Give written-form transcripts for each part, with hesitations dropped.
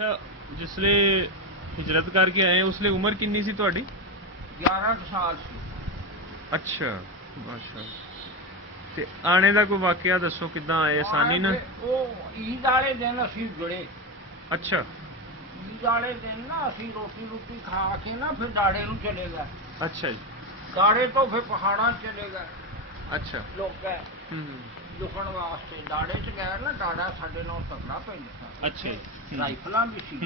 ਅੱਛਾ, ਜਿਸਲੇ ਹਿਜਰਤ ਕਰਕੇ ਆਏ ਉਸਲੇ ਉਮਰ ਕਿੰਨੀ ਸੀ ਤੁਹਾਡੀ? 11 ਸਾਲ ਸੀ। ਅੱਛਾ, ਮਾਸ਼ਾ। ਤੇ ਆਣੇ ਦਾ ਕੋਈ ਵਾਕਿਆ ਦੱਸੋ, ਕਿੱਦਾਂ ਆਏ? ਆਸਾਨੀ ਨਾਲ? ਉਹ ਈਦ ਵਾਲੇ ਦਿਨ ਅਸੀਂ ਜੁੜੇ। ਅੱਛਾ ਈਦ ਵਾਲੇ ਦਿਨ ਨਾ ਅਸੀਂ ਰੋਟੀ ਖਾ ਕੇ ਨਾ ਫਿਰ ਦਾੜੇ ਨੂੰ ਚਲੇ ਗਏ। ਅੱਛਾ ਜੀ। ਦਾੜੇ ਤੋਂ ਫਿਰ ਪਹਾੜਾਂ 'ਚ ਚਲੇ ਗਏ ਅੱਛਾ। ਲੋਕ ਲੁਕਣ ਵਾਸਤੇ। ਦਾੜੇ 'ਚ ਗਏ ਨਾ, ਦਾੜਾ ਸਾਡੇ ਨਾਲ ਤਕੜਾ ਪਿੰਡ ਸੀ। ਅੱਛਾ ਜੀ। ਰਾਈਫਲਾਂ ਵੀ ਸੀ,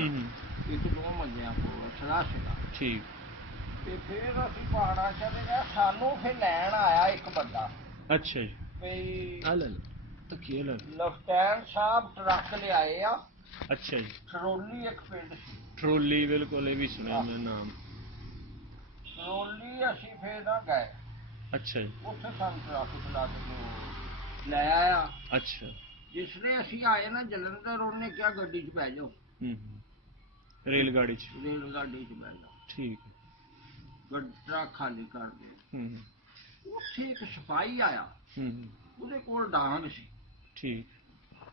ਇੱਕ ਦੋ ਮੰਜਿਆਂ ਕੋਲ ਅਸਲਾ ਸੀਗਾ। ਠੀਕ। ਤੇ ਫਿਰ ਅਸੀਂ ਪਹਾੜਾਂ ਚਲੇ ਗਏ। ਸਾਨੂੰ ਫਿਰ ਲੈਣ ਆਇਆ ਇੱਕ ਬੰਦਾ। ਅੱਛਾ ਜੀ। ਵੀ ਤਕੀਏ ਲੈ। ਲੈਫਟੈਨੈਂਟ ਸਾਹਿਬ ਟਰੱਕ ਲਿਆਏ ਆ। ਅੱਛਾ ਜੀ। ਟਰੋਲੀ ਇੱਕ ਪਿੰਡ ਸੀ। ਟਰੋਲੀ, ਬਿਲਕੁਲ, ਇਹ ਵੀ ਸੁਣਿਆ ਮੈਂ ਨਾਮ। ਟਰੋਲੀ ਅਸੀਂ ਫਿਰ ਨਾ ਗਏ। ਅੱਛਾ ਜੀ। ਉੱਥੇ ਸਾਨੂੰ ਟ੍ਰੈਫਿਕ ਲੱਗ ਕੇ ਲੈ ਆਇਆ। ਅੱਛਾ। ਜਿਸਲੇ ਅਸੀਂ ਆਏ ਨਾ ਜਲੰਧਰ, ਉਹਨੇ ਕਿਹਾ ਗੱਡੀ 'ਚ ਬਹਿ ਜਾਓ। ਰੇਲ ਗਾੜੀ 'ਚ? ਰੇਲ ਗਾਡੀ 'ਚ ਬਹਿ ਜਾਓ। ਠੀਕ ਹੈ। ਟਰੱਕ ਖਾਲੀ ਕਰ ਦਿਓ। ਉੱਥੇ ਇੱਕ ਸਿਪਾਹੀ ਆਇਆ, ਉਹਦੇ ਕੋਲ ਡਾਂਗ ਸੀ। ਠੀਕ।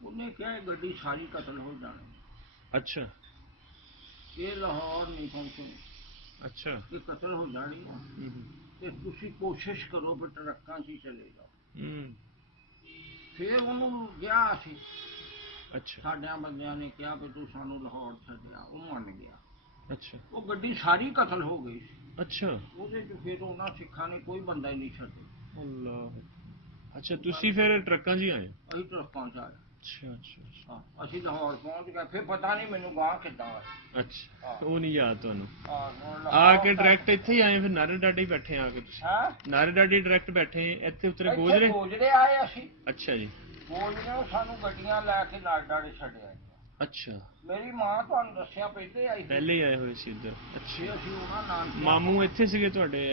ਉਹਨੇ ਕਿਹਾ ਇਹ ਗੱਡੀ ਸਾਰੀ ਕਤਲ ਹੋ ਜਾਣੀ। ਅੱਛਾ। ਇਹ ਲਾਹੌਰ ਨਹੀਂ ਪਹੁੰਚਣੀ। ਅੱਛਾ। ਇਹ ਕਤਲ ਹੋ ਜਾਣੀ ਆ। ਤੇ ਤੁਸੀਂ ਕੋਸ਼ਿਸ਼ ਕਰੋ ਵੀ ਟਰੱਕਾਂ 'ਚ ਹੀ ਚਲੇ ਜਾਓ। ਫਿਰ ਉਹਨੂੰ ਗਿਆ ਸੀ। ਅੱਛਾ। ਸਾਡਿਆਂ ਬੰਦਿਆਂ ਨੇ ਕਿਹਾ ਵੀ ਤੂੰ ਸਾਨੂੰ ਲਾਹੌਰ ਛੱਡਿਆ। ਉਹ ਮੰਨ ਗਿਆ। ਅੱਛਾ। ਉਹ ਗੱਡੀ ਸਾਰੀ ਕਤਲ ਹੋ ਗਈ ਸੀ। ਅੱਛਾ। ਉਹਦੇ 'ਚ ਫਿਰ ਉਹਨਾਂ ਸਿੱਖਾਂ ਨੇ ਕੋਈ ਬੰਦਾ ਹੀ ਨਹੀਂ ਛੱਡਿਆ। ਅੱਲਾਹ। ਅੱਛਾ, ਤੁਸੀਂ ਫਿਰ ਟਰੱਕਾਂ 'ਚ ਹੀ ਆਏ? ਅਸੀਂ ਟਰੱਕਾਂ 'ਚ ਆਏ। ਅੱਛਾ ਅੱਛਾ। ਅਸੀਂ ਲਾਹੌਰ ਪਹੁੰਚ ਗਏ। ਫਿਰ ਪਤਾ ਨਹੀਂ ਮੈਨੂੰ ਗਾਂਹ ਕਿੱਦਾਂ ਆਏ। ਅੱਛਾ, ਉਹ ਨਹੀਂ ਯਾਦ ਤੁਹਾਨੂੰ? ਆ ਕੇ ਲਾਹੌਰ ਡਾਇਰੈਕਟ ਇੱਥੇ ਹੀ ਆਏ? ਫਿਰ ਨਾਰੇ ਡਾਡੇ ਹੀ ਬੈਠੇ ਆ ਕੇ ਤੁਸੀਂ? ਨਾਰੇ ਡਾਡੇ ਡਾਇਰੈਕਟ ਬੈਠੇ ਇੱਥੇ ਉਤਰੇ ਗੋਜਰੇ? ਗੋਜਰੇ ਆਏ ਅਸੀਂ। ਅੱਛਾ ਜੀ। ਗੋਜਰੇ ਸਾਨੂੰ ਗੱਡੀਆਂ ਲੈ ਕੇ ਨਾਰੇ ਡਾਡੇ ਛੱਡਿਆ। ਅੱਛਾ। ਮੇਰੀ ਮਾਂ ਤੁਹਾਨੂੰ ਦੱਸਿਆ ਪਹਿਲੇ ਆਈ। ਪਹਿਲੇ ਹੀ ਆਏ ਹੋਏ ਸੀ ਇੱਧਰ? ਅੱਛਾ। ਅਸੀਂ ਉਹਨਾਂ ਨਾਲ ਮਾਮੂ ਇੱਥੇ ਸੀਗੇ ਤੁਹਾਡੇ?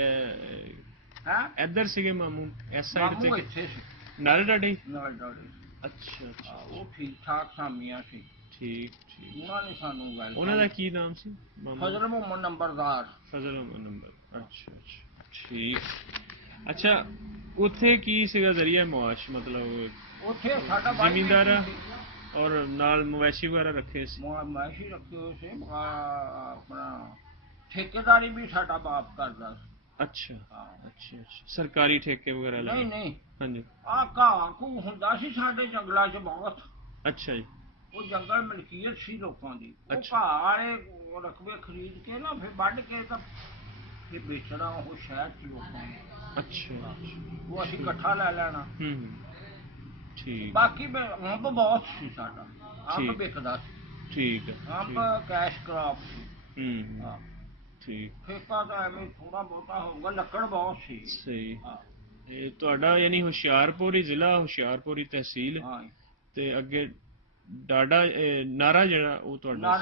ਇੱਧਰ ਸੀਗੇ ਮਾਮੂ ਇਸ ਸਾਈਡ ਤੇ? ਇੱਥੇ ਸੀ ਨਾਰੇ ਡਾਡੇ? ਨਾਰੇ ਡਾਡੇ। ਅੱਛਾ ਅੱਛਾ। ਉਹ ਠੀਕ ਠਾਕ ਸਾਮੀਆਂ ਸੀ। ਠੀਕ ਠੀਕ। ਉਹਨਾਂ ਨੇ ਸਾਨੂੰ ਗੱਲ। ਉਹਨਾਂ ਦਾ ਕੀ ਨਾਮ ਸੀ? ਫਜ਼ਲ ਮੁਹੰਮਦ ਨੰਬਰਦਾਰ। ਫਜ਼ਲ ਮੁਹੰਮਦ ਨੰਬਰ। ਅੱਛਾ ਅੱਛਾ, ਠੀਕ। ਅੱਛਾ, ਉੱਥੇ ਕੀ ਸੀਗਾ ਜ਼ਰੀਆ ਮੁਆਸ਼? ਮਤਲਬ ਉੱਥੇ ਸਾਡਾ ਜ਼ਿਮੀਂਦਾਰ ਔਰ ਨਾਲ ਮਵੈਸ਼ੀ ਵਗੈਰਾ ਰੱਖੇ ਸੀ? ਮਵੈਸ਼ੀ ਰੱਖੇ ਹੋਏ ਸੀ। ਆਪਣਾ ਠੇਕੇਦਾਰੀ ਵੀ ਸਾਡਾ ਬਾਪ ਕਰਦਾ ਸੀ। ਅੱਛਾ ਅੱਛਾ ਅੱਛਾ। ਸਰਕਾਰੀ ਠੇਕੇ ਵਗੈਰਾ ਲੱਗੇ? ਨਹੀਂ। ਹਾਂਜੀ। ਆਹ ਘਾਹ ਘੂ ਹੁੰਦਾ ਸੀ ਸਾਡੇ ਜੰਗਲਾਂ 'ਚ ਬਹੁਤ। ਅੱਛਾ ਜੀ। ਉਹ ਜੰਗਲ ਮਲਕੀਅਤ ਸੀ ਲੋਕਾਂ ਦੀ। ਉਹ ਘਾਹ ਵਾਲੇ ਰਕਬੇ ਖਰੀਦ ਕੇ ਨਾ ਫਿਰ ਵੱਢ ਕੇ ਤਾਂ ਫਿਰ ਵੇਚਣਾ ਉਹ ਸ਼ਹਿਰ 'ਚ ਲੋਕਾਂ ਨੂੰ। ਅੱਛਾ। ਉਹ ਅਸੀਂ ਇਕੱਠਾ ਲੈ ਲੈਣਾ। ਠੀਕ। ਬਾਕੀ ਅੰਬ ਬਹੁਤ ਸੀ ਸਾਡਾ। ਅੰਬ ਵਿਕਦਾ ਸੀ। ਠੀਕ ਹੈ। ਅੰਬ ਕੈਸ਼ ਕਰਾਪ ਸੀ। ਠੀਕ। ਠੇਕਾ ਤਾਂ ਐਵੇਂ ਥੋੜਾ ਬਹੁਤਾ ਹੋਊਗਾ। ਲੱਕੜ ਬਹੁਤ ਸੀ। ਸਹੀ। ਇਹ ਤੁਹਾਡਾ ਯਾਨੀ ਹੁਸ਼ਿਆਰਪੁਰ ਹੀ ਜ਼ਿਲ੍ਹਾ, ਹੁਸ਼ਿਆਰਪੁਰ ਹੀ ਤਹਿਸੀਲ, ਤੇ ਅੱਗੇ ਡਾਡਾ ਨਾਰਾ ਜਿਹੜਾ ਉਹ ਤੁਹਾਡਾ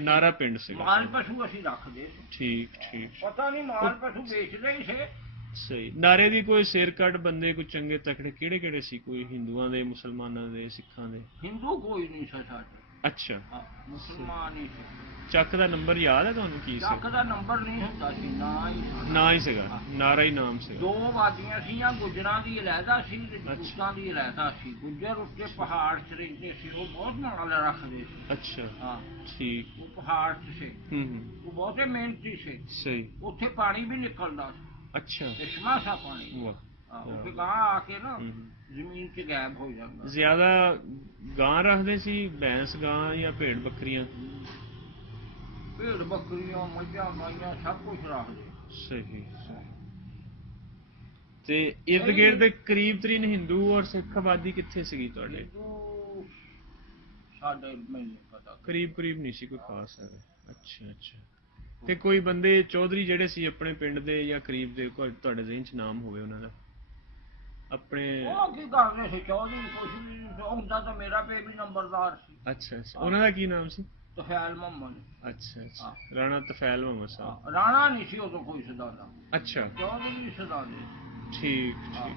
ਨਾਰਾ ਪਿੰਡ ਸੀ? ਮਾਲ ਪਸ਼ੂ ਅਸੀਂ ਰੱਖਦੇ ਸੀ। ਠੀਕ ਠੀਕ। ਪਤਾ ਨਹੀਂ ਮਾਲ ਪਸ਼ੂ ਵੇਚਦੇ ਹੀ ਸੀ। ਸਹੀ। ਨਾਰੇ ਦੀ ਕੋਈ ਸਿਰ ਕੱਢ ਬੰਦੇ ਕੋਈ ਚੰਗੇ ਤਕੜੇ ਕਿਹੜੇ ਕਿਹੜੇ ਸੀ? ਕੋਈ ਹਿੰਦੂਆਂ ਦੇ, ਮੁਸਲਮਾਨਾਂ ਦੇ, ਸਿੱਖਾਂ ਦੇ? ਹਿੰਦੂ ਕੋਈ ਨਹੀਂ ਸੀ ਸਾਡੇ। ਅੱਛਾ। ਮੁਸਲਮਾਨ ਹੀ ਸੀ। ਚੱਕ ਦਾ ਨੰਬਰ ਯਾਦ ਹੈ ਤੁਹਾਨੂੰ? ਕੀ ਸੀ ਚੱਕ ਦਾ ਨੰਬਰ ਨਹੀਂ ਹੁੰਦਾ ਸੀ। ਨਾ ਹੀ ਸੀਗਾ? ਨਾਰਾ ਹੀ ਨਾਮ ਸੀਗਾ? ਦੋ ਵਾਦੀਆਂ ਸੀ। ਗੁੱਜਰਾਂ ਦੀ ਅਲੱਗਾ ਸੀ, ਰਜਪੂਤਾਂ ਦੀ ਅਲੱਗਾ ਸੀ। ਗੁੱਜਰ ਉੱਤੇ ਪਹਾੜ 'ਚ ਰਹਿੰਦੇ ਸੀ। ਉਹ ਬਹੁਤ ਮਾਲ ਰੱਖਦੇ ਸੀ। ਅੱਛਾ। ਠੀਕ। ਉਹ ਪਹਾੜ 'ਚ ਸੀ। ਉਹ ਬਹੁਤੇ ਮਿਹਨਤੀ ਸੀ। ਸਹੀ। ਉੱਥੇ ਪਾਣੀ ਵੀ ਨਿਕਲਦਾ ਸੀ। ਅੱਛਾ। ਚਸ਼ਮਾ ਸਾ ਪਾਣੀ। ਉਹ ਗਾਂ ਆ ਕੇ ਨਾ ਜ਼ਮੀਨ 'ਚ ਗਾਇਬ ਹੋ ਜਾਂਦਾ। ਜ਼ਿਆਦਾ ਗਾਂ ਰੱਖਦੇ ਸੀ? ਭੈਂਸ, ਗਾਂ ਜਾਂ ਭੇਡ ਬੱਕਰੀਆਂ? ਭੇਡ ਬੱਕਰੀਆਂ, ਮੱਝਾਂ, ਗਾਈਆਂ ਸਭ ਕੁਝ ਰੱਖਦੇ। ਸਹੀ। ਤੇ ਇਰਦ ਗਿਰਦ ਦੇ ਕਰੀਬ ਤਰੀਨ ਹਿੰਦੂ ਔਰ ਸਿੱਖ ਆਬਾਦੀ ਕਿੱਥੇ ਸੀਗੀ ਤੁਹਾਡੇ? ਸਾਡੇ ਮੈਨੂੰ ਪਤਾ। ਕਰੀਬ ਨਹੀਂ ਸੀ ਕੋਈ ਖਾਸ ਹੈਗਾ? ਅੱਛਾ ਅੱਛਾ। ਤੇ ਕੋਈ ਬੰਦੇ ਚੌਧਰੀ ਜਿਹੜੇ ਸੀ ਆਪਣੇ ਪਿੰਡ ਦੇ ਜਾਂ ਕਰੀਬ ਦੇ, ਤੁਹਾਡੇ ਜ਼ਿਹਨ 'ਚ ਨਾਮ ਹੋਵੇ ਉਹਨਾਂ ਦਾ ਆਪਣੇ? ਉਹ ਕੀ ਕਰਦੇ ਸੀ ਚੌਧਰੀ? ਕੁਛ ਨਹੀਂ ਹੁੰਦਾ। ਤਾਂ ਮੇਰਾ ਪੇ ਵੀ ਨੰਬਰਦਾਰ ਸੀ। ਅੱਛਾ ਅੱਛਾ। ਉਹਨਾਂ ਦਾ ਕੀ ਨਾਮ ਸੀ? ਤਫੈਲ ਮੁਹੰਮਦ। ਅੱਛਾ ਅੱਛਾ। ਰਾਣਾ ਤਫੈਲ ਮੁਹੰਮਦ ਸਾਹਿਬ। ਰਾਣਾ ਨਹੀਂ ਸੀ ਉਦੋਂ ਕੋਈ ਸਦਾਦਾ। ਅੱਛਾ। ਚੌਧਰੀ ਸਦਾਦੇ। ਠੀਕ ਠੀਕ।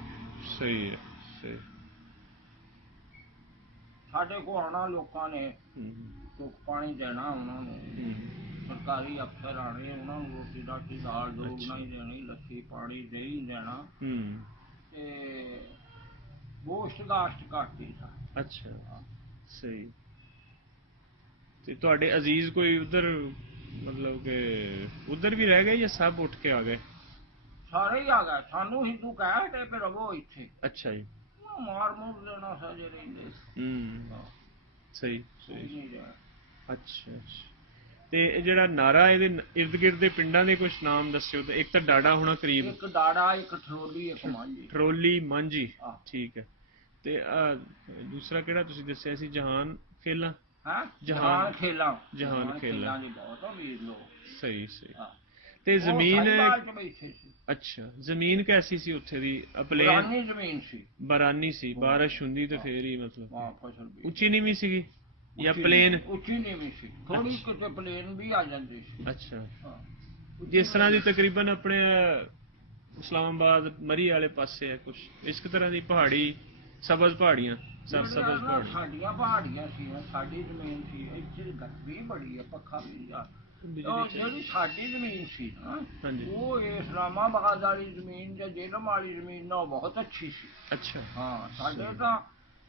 ਸਹੀ ਹੈ। ਸਹੀ। ਸਾਡੇ ਕੋਲ ਆਉਣਾ ਲੋਕਾਂ ਨੇ, ਦੁੱਖ ਪਾਣੀ ਦੇਣਾ ਉਹਨਾਂ ਨੂੰ। ਸਰਕਾਰੀ ਅਫਸਰ ਆਣੇ, ਉਹਨਾਂ ਨੂੰ ਰੋਟੀ ਰਾਟੀ, ਦਾਲ ਦੂਲ ਬਣਾਈ ਦੇਣੀ, ਲੱਸੀ ਪਾਣੀ ਦਹੀਂ ਦੇਣਾ। ਤੇ ਗੋਸ਼ਤ ਗਾਸ਼ਤ ਘੱਟ ਹੀ ਸੀ। ਅੱਛਾ। ਸਹੀ। ਤੇ ਤੁਹਾਡੇ ਅਜ਼ੀਜ਼ ਕੋਈ ਉਧਰ ਮਤਲਬ ਕਿ ਉਧਰ ਵੀ ਰਹਿ ਗਏ ਜਾਂ ਸਭ ਉੱਠ ਕੇ ਆ ਗਏ? ਸਾਰੇ ਹੀ ਆ ਗਏ। ਸਾਨੂੰ ਹਿੰਦੂ ਕਹਿ ਤੇ ਫਿਰ ਰਵੋ ਇੱਥੇ। ਅੱਛਾ ਜੀ। ਮਾਰ ਮੂਰ ਦੇਣਾ ਸਾਜੇ ਰਹਿੰਦੇ। ਸਹੀ ਸਹੀ। ਅੱਛਾ ਅੱਛਾ। ਤੇ ਜਿਹੜਾ ਨਾਰਾ, ਇਹਦੇ ਇਰਦ ਗਿਰਦ ਦੇ ਪਿੰਡਾਂ ਦੇ ਕੁਝ ਨਾਮ ਦੱਸਿਓ। ਤੇ ਇੱਕ ਤਾਂ ਡਾੜਾ ਹੋਣਾ ਕਰੀਬ, ਇੱਕ ਡਾੜਾ, ਇੱਕ ਠਰੋਲੀ, ਇੱਕ ਮਾਂਜੀ। ਠਰੋਲੀ ਮਾਂਜੀ, ਠੀਕ ਹੈ। ਤੇ ਦੂਸਰਾ ਕਿਹੜਾ ਤੁਸੀਂ ਦੱਸਿਆ ਸੀ? ਜਹਾਨ ਖੇਲਾ। ਜਹਾਨ ਖੇਲਾ। ਜਹਾਨ ਖੇਲਾ ਜੀ ਬਹੁਤ ਅਮੀਰ ਲੋਕ। ਸਹੀ ਸਹੀ। ਤੇ ਜ਼ਮੀਨ, ਅੱਛਾ, ਜ਼ਮੀਨ ਕੈਸੀ ਸੀ ਉੱਥੇ ਦੀ? ਬਰਾਨੀ ਜ਼ਮੀਨ ਸੀ। ਬਰਾਨੀ ਸੀ, ਬਾਰਿਸ਼ ਹੁੰਦੀ ਤੇ ਫੇਰ ਹੀ ਮਤਲਬ ਉੱਚੀ ਨੀਵੀਂ ਸੀਗੀ ਜਾਂ ਪਲੇਨ? ਉੱਚੀ ਨੀਵੀਂ ਸੀ, ਥੋੜੀ ਕਿਤੇ ਪਲੇਨ ਵੀ ਆ ਜਾਂਦੀ ਸੀ। ਅੱਛਾ। ਜਿਸ ਤਰ੍ਹਾਂ ਦੀ ਤਕਰੀਬਨ ਆਪਣੇ ਇਸਲਾਮਾਬਾਦ ਮਰੀ ਵਾਲੇ ਪਾਸੇ ਹੈ ਕੁਛ ਇਸ ਤਰ੍ਹਾਂ ਦੀ ਪਹਾੜੀ, ਸਬਜ਼ ਪਹਾੜੀਆਂ? ਸਾਡੀਆਂ ਪਹਾੜੀਆਂ ਸੀ, ਸਾਡੀ ਜ਼ਮੀਨ ਸੀ। ਇੱਥੇ ਗਰਮੀ ਬੜੀ ਹੈ, ਪੱਖਾ ਵੀ ਆ। ਜਿਹੜੀ ਸਾਡੀ ਜ਼ਮੀਨ ਸੀ ਨਾ, ਉਹ ਇਸਲਾਮਾਬਾਦ ਵਾਲੀ ਜ਼ਮੀਨ ਜਾਂ ਜੇਹਲਮ ਵਾਲੀ ਜ਼ਮੀਨ ਨਾਲ ਬਹੁਤ ਅੱਛੀ ਸੀ। ਅੱਛਾ। ਹਾਂ, ਸਾਡੇ ਤਾਂ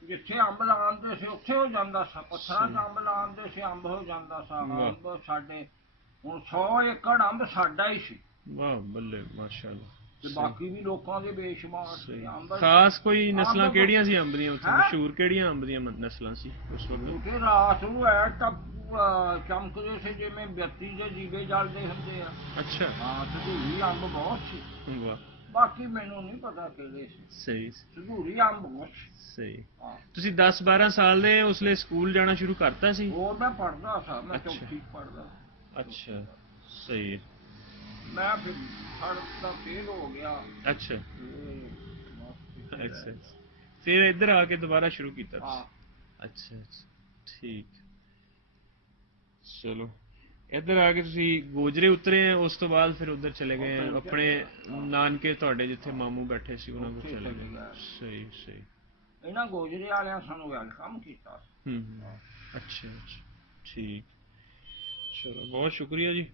ਜਿੱਥੇ ਅੰਬ ਲਾਉਂਦੇ ਸੀ ਉੱਥੇ ਹੋ ਜਾਂਦਾ ਸੀ। ਪੱਥਰਾਂ 'ਚ ਅੰਬ ਲਾਉਂਦੇ ਸੀ, ਅੰਬ ਹੋ ਜਾਂਦਾ ਸੀ। ਅੰਬ ਸਾਡੇ ਹੁਣ 100 ਏਕੜ ਅੰਬ ਸਾਡਾ ਹੀ ਸੀ। ਵਾਹ ਬੱਲੇ, ਮਾਸ਼ਾਅੱਲਾ। ਤੇ ਬਾਕੀ ਵੀ ਲੋਕਾਂ ਦੇ ਬੇਸ਼ੁਮਾਰ ਸੀ ਅੰਬ। ਖਾਸ ਕੋਈ ਨਸਲਾਂ ਕਿਹੜੀਆਂ ਸੀ ਅੰਬ ਦੀਆਂ ਉੱਥੇ? ਮਸ਼ਹੂਰ ਕਿਹੜੀਆਂ ਅੰਬ ਦੀਆਂ ਨਸਲਾਂ ਸੀ ਉਸ ਵਕਤ? ਰਾਤ ਨੂੰ ਐ ਚਮਕਦੇ ਸੀ ਜਿਵੇਂ ਬੱਤੀ ਦੇ ਦੀਵੇ ਜਲਦੇ ਹੁੰਦੇ ਆ। ਅੱਛਾ। ਹਾਂ, ਸੰਧੂਰੀ ਅੰਬ ਬਹੁਤ ਸੀ। ਵਾਹ। ਬਾਕੀ ਮੈਨੂੰ ਨਹੀਂ ਪਤਾ ਕਿਹੜੇ ਸੀ। ਸਹੀ। ਸੰਧੂਰੀ ਅੰਬ ਬਹੁਤ ਸੀ। ਸਹੀ। ਤੁਸੀਂ 10-12 ਸਾਲ ਦੇ ਉਸਲੇ ਸਕੂਲ ਜਾਣਾ ਸ਼ੁਰੂ ਕਰਤਾ ਸੀ? ਹੋਰ ਮੈਂ ਪੜ੍ਹਦਾ ਸਾਂ, ਮੈਂ ਚੌਥੀ ਪੜ੍ਹਦਾ। ਅੱਛਾ, ਸਹੀ ਹੈ। ਮੈਂ ਫਿਰ ਤਾਂ ਫੇਲ ਹੋ ਗਿਆ। ਅੱਛਾ ਅੱਛਾ। ਫਿਰ ਇੱਧਰ ਆ ਕੇ ਦੁਬਾਰਾ ਸ਼ੁਰੂ ਕੀਤਾ? ਅੱਛਾ ਅੱਛਾ, ਠੀਕ। ਚਲੋ, ਇੱਧਰ ਆ ਕੇ ਤੁਸੀਂ ਗੋਜਰੇ ਉਤਰੇ ਆ, ਉਸ ਤੋਂ ਬਾਅਦ ਫਿਰ ਉੱਧਰ ਚਲੇ ਗਏ ਆਪਣੇ ਨਾਨਕੇ ਤੁਹਾਡੇ, ਜਿੱਥੇ ਮਾਮੂ ਬੈਠੇ ਸੀ ਉਹਨਾਂ ਕੋਲ ਚਲੇ ਗਏ? ਸਹੀ ਸਹੀ। ਇਹਨਾਂ ਗੋਜਰੇ ਵਾਲਿਆਂ ਸਾਨੂੰ ਵੈਲਕਮ ਕੀਤਾ। ਅੱਛਾ ਅੱਛਾ, ਠੀਕ। ਚਲੋ, ਬਹੁਤ ਸ਼ੁਕਰੀਆ ਜੀ।